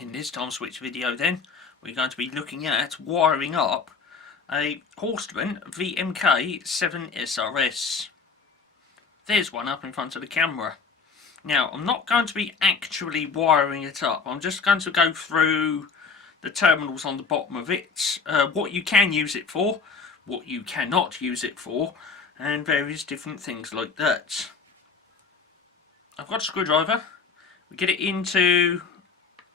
In this time switch video then, we're going to be looking at wiring up a Horstmann Vmk 7 SRS. There's one up in front of the camera. Now, I'm not going to be actually wiring it up. I'm just going to go through the terminals on the bottom of it, what you can use it for, what you cannot use it for, and various different things like that. I've got a screwdriver. We get it into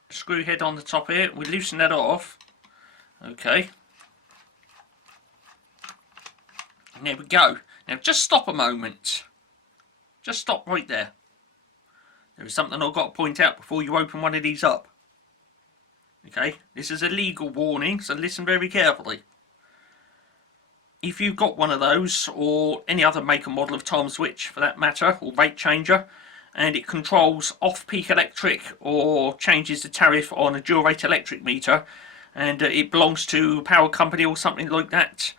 the screw head on the top here. We loosen that off. Okay. And there we go. Now just stop a moment. Just stop right there. There is something I've got to point out before you open one of these up. Okay, this is a legal warning, so listen very carefully. If you've got one of those, or any other make and model of time switch for that matter, or rate changer, and it controls off-peak electric or changes the tariff on a dual rate electric meter, and it belongs to a power company or something like that,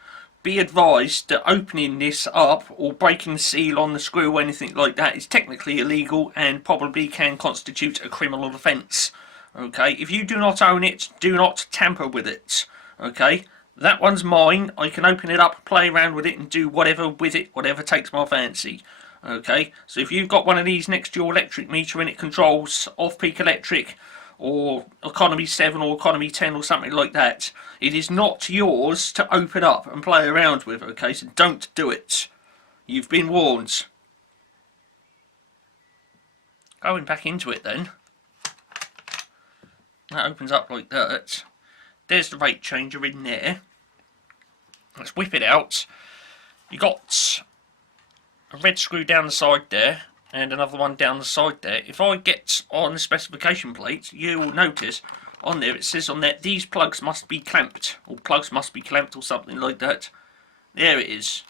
be advised that opening this up or breaking the seal on the screw or anything like that is technically illegal and probably can constitute a criminal offence. Okay, if you do not own it, do not tamper with it. Okay, that one's mine. I can open it up, play around with it and do whatever with it, whatever takes my fancy. Okay, so if you've got one of these next to your electric meter and it controls off-peak electric or economy 7 or economy 10 or something like that, it is not yours to open up and play around with. Okay, so don't do it. You've been warned. Going back into it then. That opens up like that. There's the rate changer in there. Let's whip it out. You got a red screw down the side there and another one down the side there. If I get on the specification plate, you will notice on there it says on there these plugs must be clamped, or plugs must be clamped or something like that. There it is.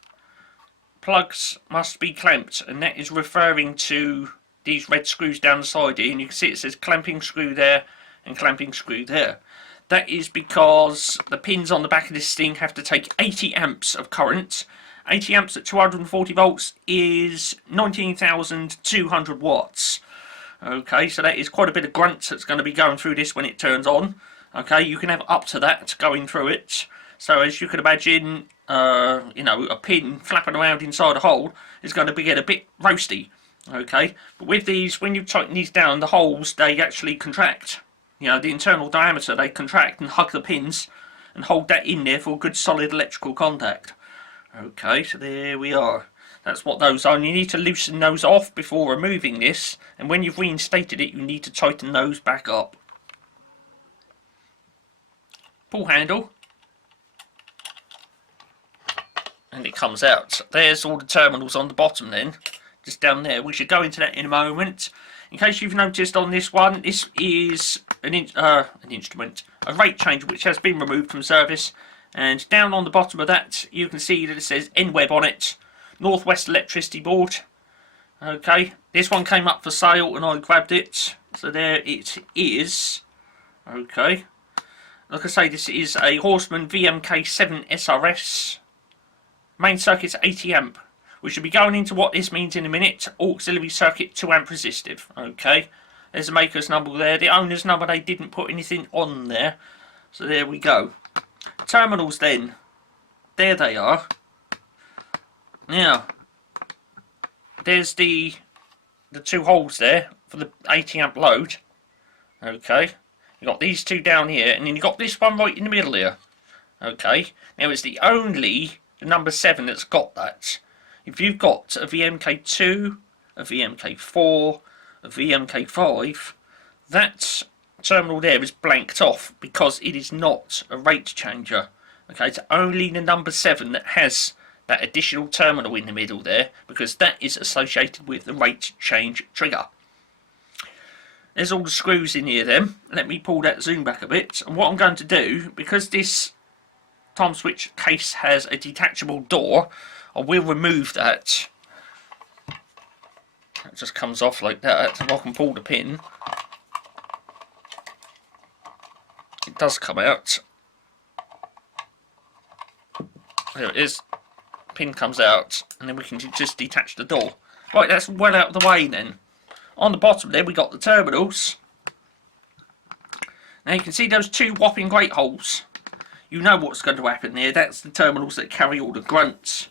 Plugs must be clamped, and that is referring to these red screws down the side here, and you can see it says clamping screw there and clamping screw there. That is because the pins on the back of this thing have to take 80 amps of current. 80 amps at 240 volts is 19,200 watts. Okay, so that is quite a bit of grunt that's going to be going through this when it turns on. Okay, you can have up to that going through it. So as you can imagine, you know, a pin flapping around inside a hole is going to get a bit roasty. Okay, but with these, when you tighten these down, the holes, they actually contract. You know, the internal diameter, they contract and hug the pins and hold that in there for good solid electrical contact. Okay, so there we are. That's what those are. And you need to loosen those off before removing this. And when you've reinstated it, you need to tighten those back up. Pull handle. And it comes out. There's all the terminals on the bottom then. Just down there. We should go into that in a moment. In case you've noticed on this one, this is an instrument, a rate changer which has been removed from service. And down on the bottom of that, you can see that it says NWEB on it, Northwest Electricity Board. Okay, this one came up for sale and I grabbed it, so there it is. Okay, like I say, this is a Horstmann Vmk 7 SRS. Main circuit's 80 amp. We should be going into what this means in a minute. Auxiliary circuit 2 amp resistive. Okay, there's the maker's number there. The owner's number, they didn't put anything on there, so there we go. Terminals then, there they are. Now, there's the two holes there for the 80 amp load. Okay, you got these two down here, and then you got this one right in the middle here. Okay, now it's the number 7 that's got that. If you've got a VMK2, a VMK4, a VMK5, that terminal there is blanked off because it is not a rate changer. Okay, it's only the number 7 that has that additional terminal in the middle there, because that is associated with the rate change trigger. There's all the screws in here then. Let me pull that zoom back a bit, and what I'm going to do, because this time switch case has a detachable door, I will remove that. It just comes off like that, and I can pull the pin. It does come out. There it is. Pin comes out, and then we can just detach the door. Right, that's well out of the way then. On the bottom there we got the terminals. Now you can see those two whopping great holes. You know what's going to happen there. That's the terminals that carry all the grunts.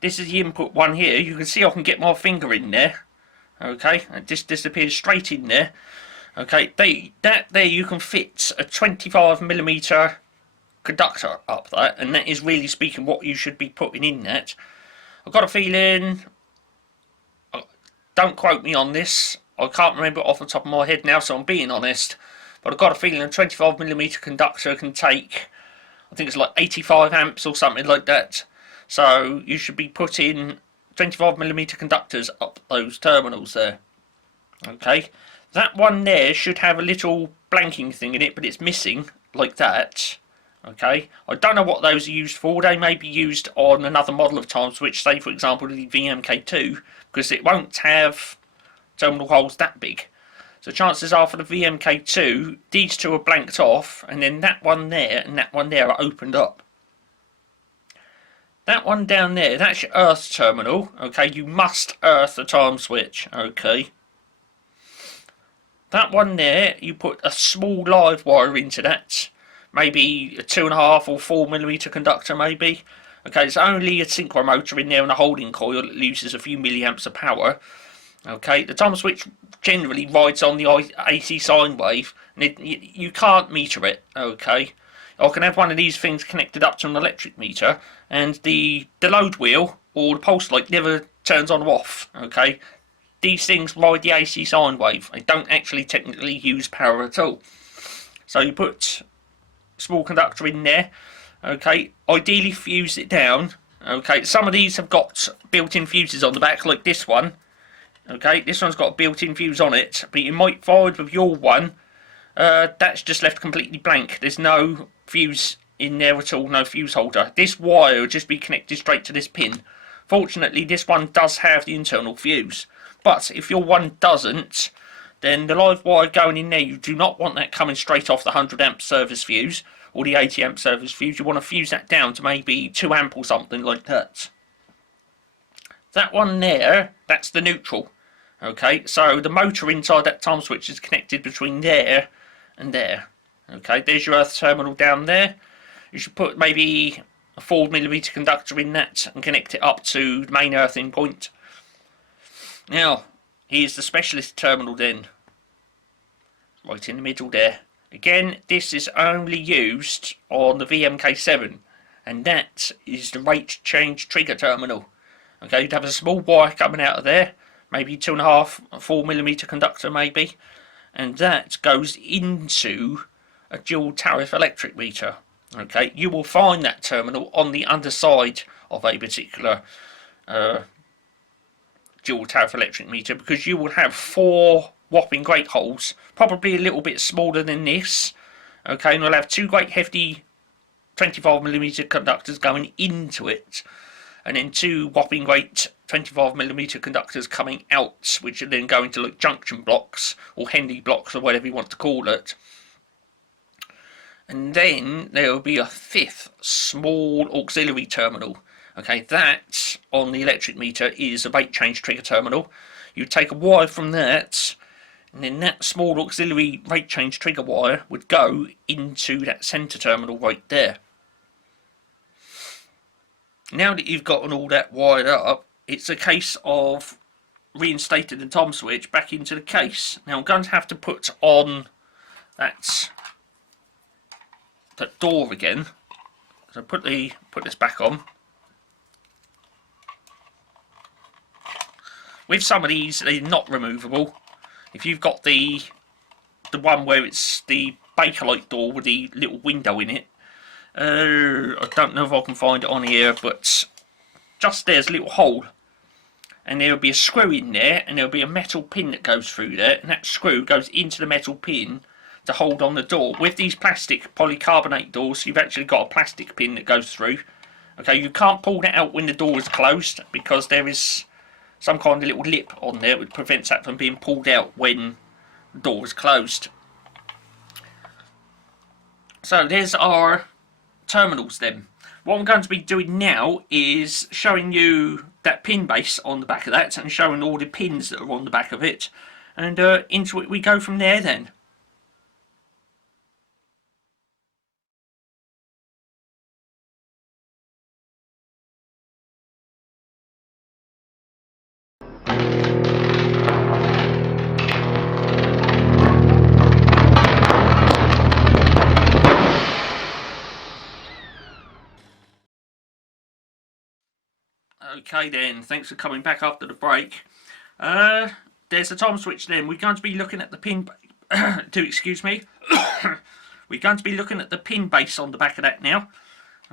This is the input one here. You can see I can get my finger in there. Okay, it just disappears straight in there. Okay, there you can fit a 25mm conductor up that, and that is really speaking what you should be putting in that. I've got a feeling, don't quote me on this, I can't remember off the top of my head now, so I'm being honest, but I've got a feeling a 25mm conductor can take, I think it's like 85 amps or something like that. So you should be putting 25mm conductors up those terminals there. Okay, that one there should have a little blanking thing in it, but it's missing like that. Okay, I don't know what those are used for. They may be used on another model of time switch, say for example the VMK2, because it won't have terminal holes that big. So chances are for the VMK2, these two are blanked off, and then that one there and that one there are opened up. That one down there, that's your earth terminal. Okay, you must earth the time switch. Okay. That one there, you put a small live wire into that. Maybe a 2.5 or 4mm conductor, maybe. Okay, it's only a synchro motor in there and a holding coil that loses a few milliamps of power. Okay, the time switch generally rides on the AC sine wave, and you can't meter it. Okay, I can have one of these things connected up to an electric meter, and the load wheel or the pulse light never turns on or off. Okay, these things ride the AC sine wave. They don't actually technically use power at all. So you put a small conductor in there. Okay, ideally fuse it down. Okay, some of these have got built-in fuses on the back, like this one. Okay, this one's got a built-in fuse on it, but you might find with your one, that's just left completely blank. There's no fuse in there at all, no fuse holder. This wire will just be connected straight to this pin. Fortunately, this one does have the internal fuse, but if your one doesn't, then the live wire going in there, you do not want that coming straight off the 100 amp service fuse or the 80 amp service fuse. You want to fuse that down to maybe 2 amp or something like that. That one there, that's the neutral. Okay, so the motor inside that time switch is connected between there and there. Okay, there's your earth terminal down there. You should put maybe a 4mm conductor in that and connect it up to the main earthing point. Now, here's the specialist terminal then. Right in the middle there. Again, this is only used on the VMK7, and that is the rate change trigger terminal. Okay, you'd have a small wire coming out of there, maybe 2.5, 4mm conductor maybe, and that goes into a dual tariff electric meter. Okay, you will find that terminal on the underside of a particular dual tariff electric meter, because you will have 4 whopping great holes, probably a little bit smaller than this. Okay, and we'll have 2 great hefty 25mm conductors going into it, and then 2 whopping great 25mm conductors coming out, which are then going to like junction blocks or Henry blocks or whatever you want to call it. And then there will be a 5th small auxiliary terminal. Okay, that on the electric meter is a rate change trigger terminal. You take a wire from that, and then that small auxiliary rate change trigger wire would go into that centre terminal right there. Now that you've gotten all that wired up, it's a case of reinstating the time switch back into the case. Now I'm going to have to put on that door again. So put this back on. With some of these, they're not removable. If you've got the one where it's the Bakelite door with the little window in it, I don't know if I can find it on here, but just there's a little hole, and there'll be a screw in there, and there'll be a metal pin that goes through there, and that screw goes into the metal pin to hold on the door. With these plastic polycarbonate doors, you've actually got a plastic pin that goes through. Okay, you can't pull that out when the door is closed, because there is some kind of little lip on there which prevents that from being pulled out when the door is closed. So there's our terminals then. What I'm going to be doing now is showing you that pin base on the back of that and showing all the pins that are on the back of it, and into it we go from there then. Okay then, thanks for coming back after the break. There's the time switch then. We're going to be looking at the pin... do excuse me. We're going to be looking at the pin base on the back of that now.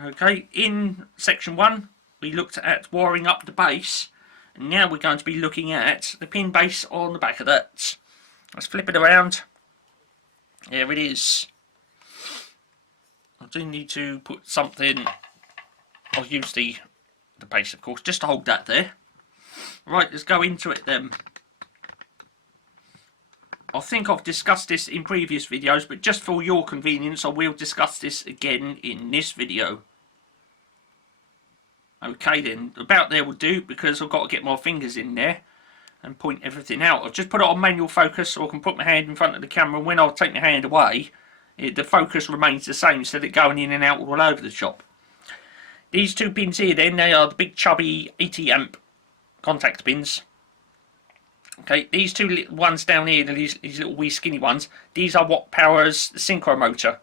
Okay, in section 1, we looked at wiring up the base. And now we're going to be looking at the pin base on the back of that. Let's flip it around. There it is. I do need to put something... I'll use the base, of course, just to hold that there. Right, let's go into it then. I think I've discussed this in previous videos, but just for your convenience, I will discuss this again in this video. Okay then, about there will do, because I've got to get my fingers in there and point everything out. I've just put it on manual focus so I can put my hand in front of the camera, and when I take my hand away, the focus remains the same instead of going in and out all over the shop. These two pins here then, they are the big chubby 80 amp contact pins. Okay, these two little ones down here, these little wee skinny ones, these are what powers the synchro motor.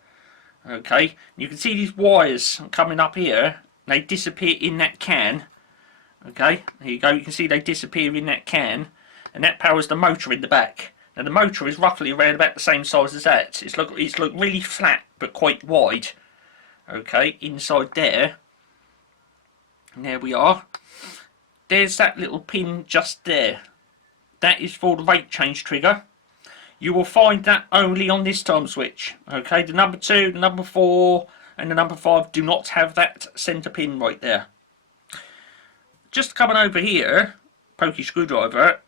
Okay, you can see these wires coming up here, they disappear in that can. Okay, there you go, you can see they disappear in that can, and that powers the motor in the back. Now the motor is roughly around about the same size as that. It's look really flat but quite wide. Okay, inside there. And there we are. There's that little pin just there. That is for the rate change trigger. You will find that only on this time switch. Okay, the number 2, the number 4 and the number 5 do not have that centre pin right there. Just coming over here, pokey screwdriver,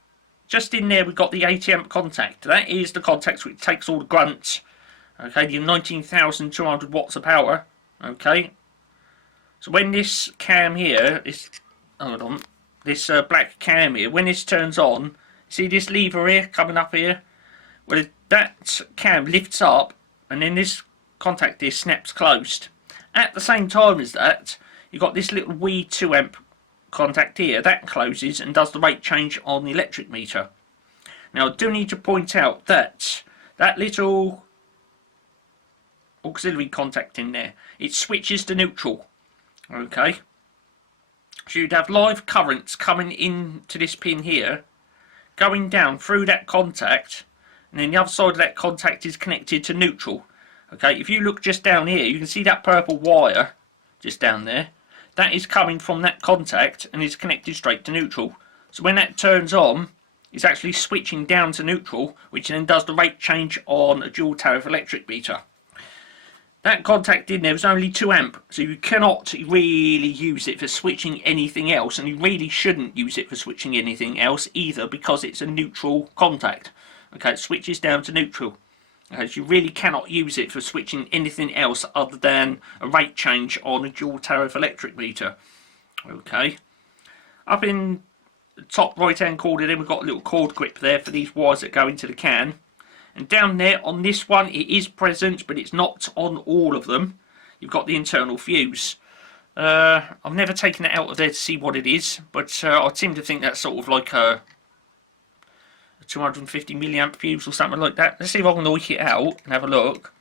just in there we've got the 80 amp contact. That is the contact which takes all the grunt. Okay, the 19,200 watts of power. Okay. So when this cam here, this black cam here, when this turns on, see this lever here coming up here? Well, that cam lifts up and then this contact here snaps closed. At the same time as that, you've got this little wee 2 amp contact here. That closes and does the rate change on the electric meter. Now, I do need to point out that that little auxiliary contact in there, it switches to neutral. Okay. So you'd have live currents coming into this pin here, going down through that contact, and then the other side of that contact is connected to neutral. Okay, if you look just down here, you can see that purple wire just down there. That is coming from that contact and is connected straight to neutral. So when that turns on, it's actually switching down to neutral, which then does the rate change on a dual tariff electric meter. That contact in there was only 2 amp, so you cannot really use it for switching anything else, and you really shouldn't use it for switching anything else either, because it's a neutral contact. Okay, it switches down to neutral. Okay, so you really cannot use it for switching anything else other than a rate change on a dual tariff electric meter. Okay, up in the top right hand corner then we've got a little cord grip there for these wires that go into the can. And down there on this one it is present, but it's not on all of them. You've got the internal fuse. I've never taken it out of there to see what it is, but I seem to think that's sort of like a 250 milliamp fuse or something like that. Let's see if I can knock it out and have a look.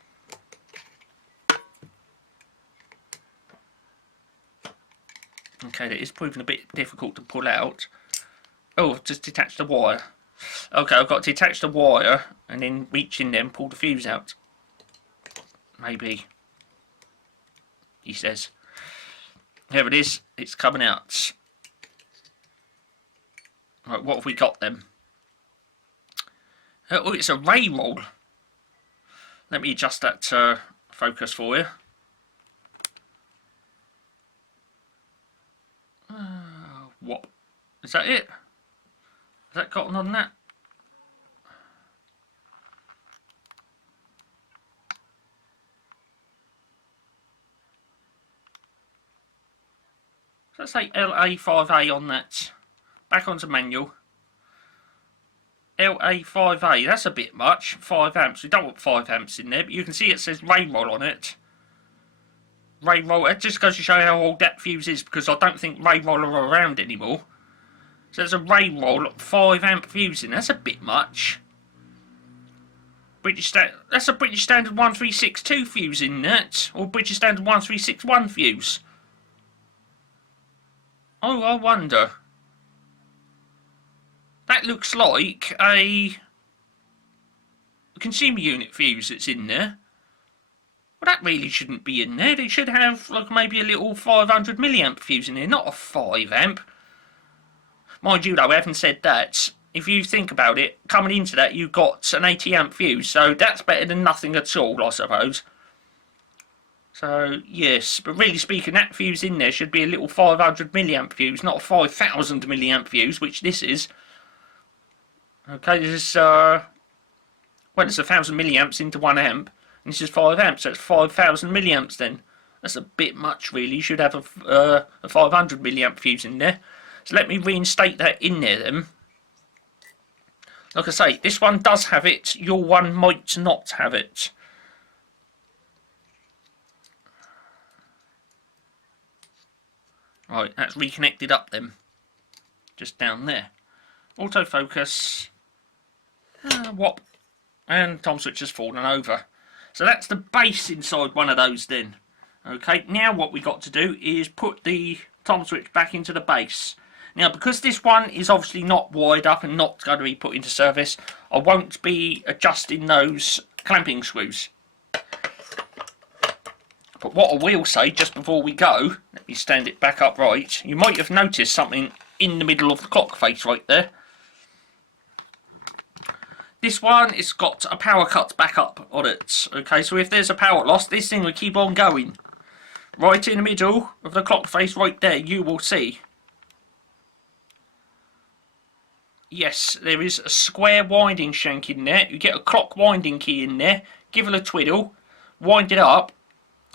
Okay, that is proving a bit difficult to pull out. Oh, I've just detached the wire. Okay, I've got to detach the wire and then reach in there and pull the fuse out. Maybe. He says. There it is. It's coming out. Right, what have we got then? Oh, it's a ray roll. Let me adjust that focus for you. What? Is that it? Has that gotten on that? Let's say LA5A on that. Back onto manual. LA5A, that's a bit much. 5 amps. We don't want 5 amps in there, but you can see it says ray roll on it. Ray roll, it just goes to show how old that fuse is, because I don't think ray roll are around anymore. So there's a ray roll 5 amp fuse in. That's a bit much. That's a British Standard 1362 fuse in that, or British Standard 1361 fuse. Oh, I wonder. That looks like a consumer unit fuse that's in there. Well, that really shouldn't be in there. They should have like maybe a little 500 milliamp fuse in there, not a 5 amp. Mind you, though, I haven't said that. If you think about it, coming into that, you've got an 80 amp fuse, so that's better than nothing at all, I suppose. So, yes, but really speaking, that fuse in there should be a little 500 milliamp fuse, not a 5,000 milliamp fuse, which this is. Okay, this is, well, it's 1,000 milliamps into 1 amp, and this is 5 amps, so it's 5,000 milliamps then. That's a bit much, really. You should have a 500 milliamp fuse in there. So let me reinstate that in there then. Like I say, this one does have it, your one might not have it. Right, that's reconnected up then. Just down there. Autofocus. Whop. And Tom switch has fallen over. So that's the base inside one of those then. Okay, now what we got to do is put the Tom switch back into the base. Now, because this one is obviously not wired up and not going to be put into service, I won't be adjusting those clamping screws. But what I will say, just before we go, let me stand it back upright, you might have noticed something in the middle of the clock face right there. This one, it's got a power cut back up on it. Okay, so if there's a power loss, this thing will keep on going. Right in the middle of the clock face right there, you will see. Yes, there is a square winding shank in there. You get a clock winding key in there, give it a twiddle, wind it up,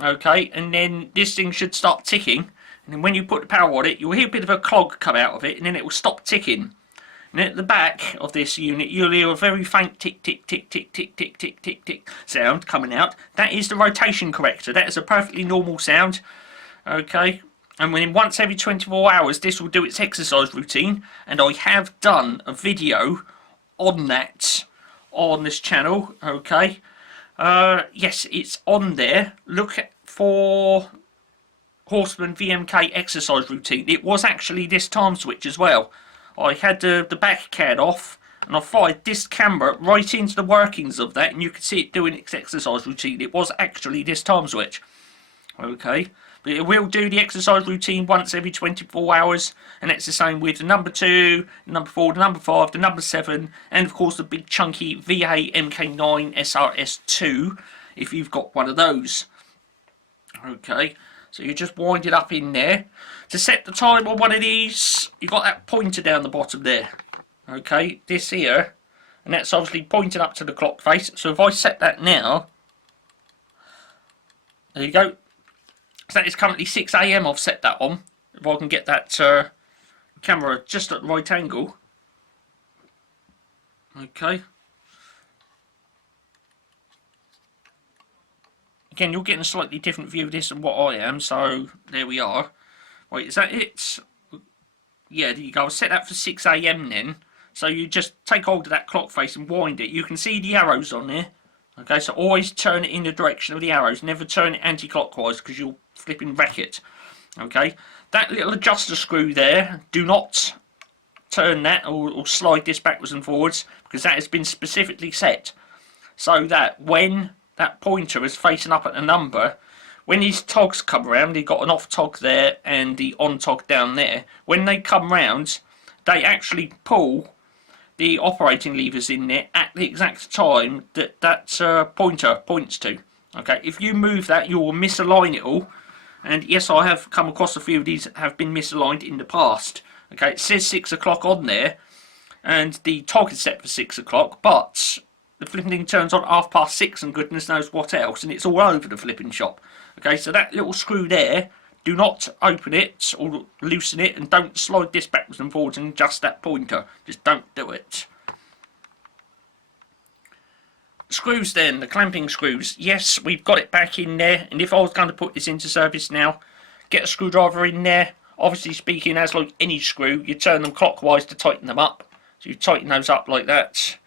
okay, and then this thing should start ticking. And then when you put the power on it, you'll hear a bit of a clog come out of it, and then it will stop ticking. And at the back of this unit, you'll hear a very faint tick, tick, tick, tick, tick, tick, tick, tick, tick sound coming out. That is the rotation corrector. That is a perfectly normal sound, okay. And when once every 24 hours, this will do its exercise routine. And I have done a video on that on this channel. Okay. Yes, it's on there. Look for Horstmann Vmk exercise routine. It was actually this time switch as well. I had the back CAD off, and I fired this camera right into the workings of that, and you could see it doing its exercise routine. It was actually this time switch. Okay. But it will do the exercise routine once every 24 hours, and that's the same with the number 2, the number 4, the number 5, the number 7, and of course the big chunky Vmk9 SRS2, if you've got one of those. Okay, so you just wind it up in there. To set the time on one of these, you've got that pointer down the bottom there. Okay, this here, and that's obviously pointing up to the clock face. So if I set that now, there you go. So that is currently 6 AM I've set that on. If I can get that camera just at the right angle. Okay. Again, you're getting a slightly different view of this than what I am, so there we are. Wait, is that it? Yeah, there you go. I'll set that for 6 AM then. So you just take hold of that clock face and wind it. You can see the arrows on there. Okay, so always turn it in the direction of the arrows. Never turn it anti-clockwise because you'll flipping wreck it. Okay, that little adjuster screw there, do not turn that or slide this backwards and forwards, because that has been specifically set so that when that pointer is facing up at a number, when these togs come around, you've got an off tog there and the on tog down there. When they come round, they actually pull the operating levers in there at the exact time that that pointer points to. Okay, if you move that, you will misalign it all. And yes, I have come across a few of these that have been misaligned in the past. Okay, it says 6 o'clock on there, and the tog is set for 6 o'clock, but the flipping thing turns on 6:30 and goodness knows what else, and it's all over the flipping shop. Okay, so that little screw there, do not open it or loosen it, and don't slide this backwards and forwards and adjust that pointer. Just don't do it. Screws then, the clamping screws. Yes, we've got it back in there, and if I was going to put this into service now, get a screwdriver in there. Obviously speaking, as like any screw, you turn them clockwise to tighten them up. So you tighten those up like that.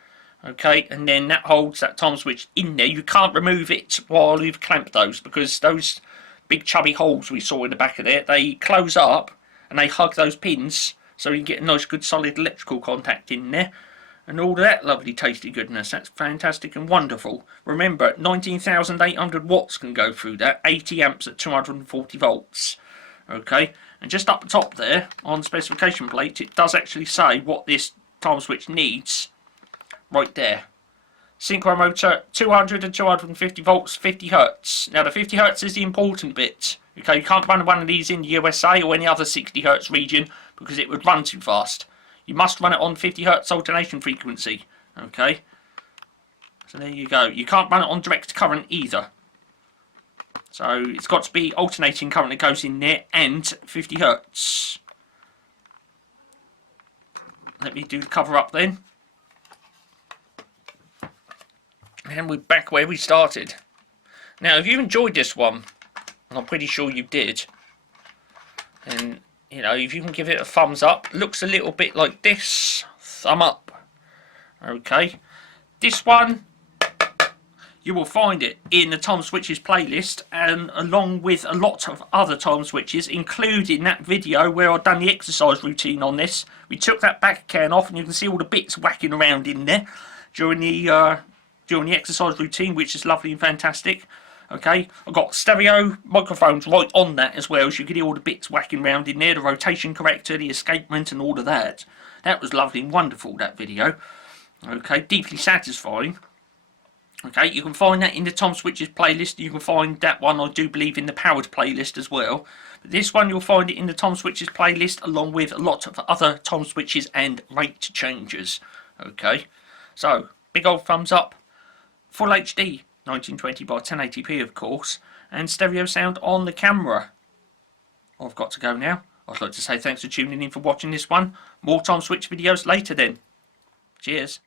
Okay, and then that holds that time switch in there. You can't remove it while you've clamped those, because those big chubby holes we saw in the back of there, they close up and they hug those pins so you can get a nice good solid electrical contact in there. And all that lovely tasty goodness. That's fantastic and wonderful. Remember, 19,800 watts can go through that. 80 amps at 240 volts. Okay, and just up the top there, on the specification plate, it does actually say what this time switch needs. Right there. Synchro motor, 200 and 250 volts, 50 hertz. Now the 50 hertz is the important bit. Okay, you can't run one of these in the USA or any other 60 hertz region because it would run too fast. You must run it on 50 hertz alternation frequency. Okay, so there you go. You can't run it on direct current either. So it's got to be alternating current that goes in there and 50 hertz. Let me do the cover up then. And we're back where we started. Now, if you enjoyed this one, and I'm pretty sure you did, and you know, if you can give it a thumbs up, looks a little bit like this, thumb up. Okay, this one, you will find it in the time switches playlist, and along with a lot of other time switches, including that video where I've done the exercise routine on this. We took that back can off, and you can see all the bits whacking around in there during the exercise routine, which is lovely and fantastic. Okay, I've got stereo microphones right on that as well, so you can hear all the bits whacking around in there, the rotation corrector, the escapement and all of that. That was lovely and wonderful, that video. Okay, deeply satisfying. Okay, you can find that in the Tom Switches playlist. You can find that one, I do believe, in the Powered playlist as well. But this one, you'll find it in the Tom Switches playlist, along with a lot of other Tom Switches and rate changes. Okay, so, big old thumbs up. Full HD, 1920 by 1080p of course, and stereo sound on the camera. I've got to go now. I'd like to say thanks for tuning in for watching this one. More Tom Switch videos later then. Cheers.